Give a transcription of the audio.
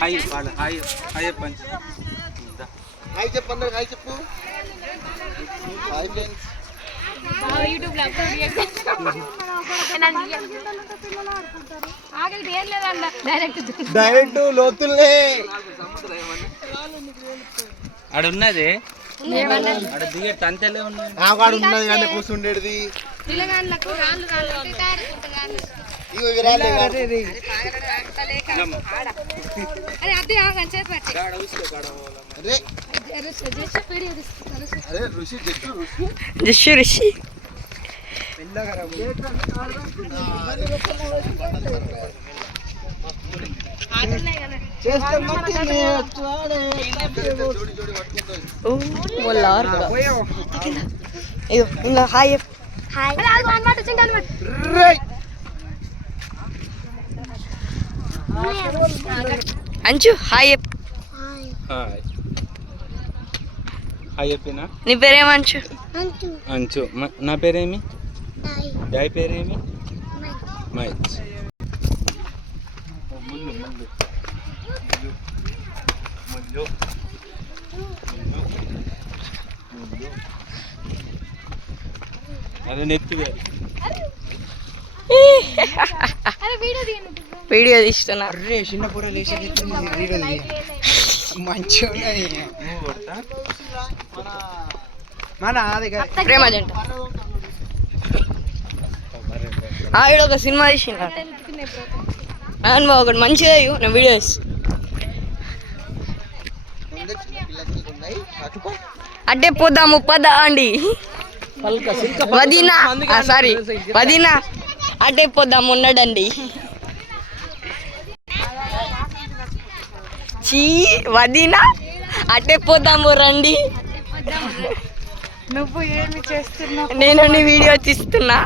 Hi hi hi చెప్పండి. Hi చెప్పండి. Hi చెప్పు. Hi friends. యూట్యూబ్ లో అప్లోడ్ డైరెక్ట్ లోతుల్లే ఆడ ఉన్నది. ఆడ దిగే తంతలే ఉన్నది. ఆడ ఉన్నది కానీ కూర్చుండేది. ఋషి ఇంకా హాయ్ అంచు హాయ్ హాయ్ చెప్పినా. నీ పేరేమంచు? అంచు. నా పేరేమి? డాయ్ పేరేమి? మైచ్. అదే నెత్తి వీడియో తీస్తున్నా. చిన్న పూర మంచిగా ప్రేమ జంట ఆవిడ ఒక సినిమా తీసిన ఒకటి మంచిగా నేను వీడియో అడ్డే పోదాము పద అండి వదినా సారీ వదినా అడ్డే పోదాము ఉన్నాడండి. చీ వదినా అట్టే పోదాము రండి. నువ్వు ఏమి చేస్తున్నావు? నేను నీ వీడియో తీస్తున్నా.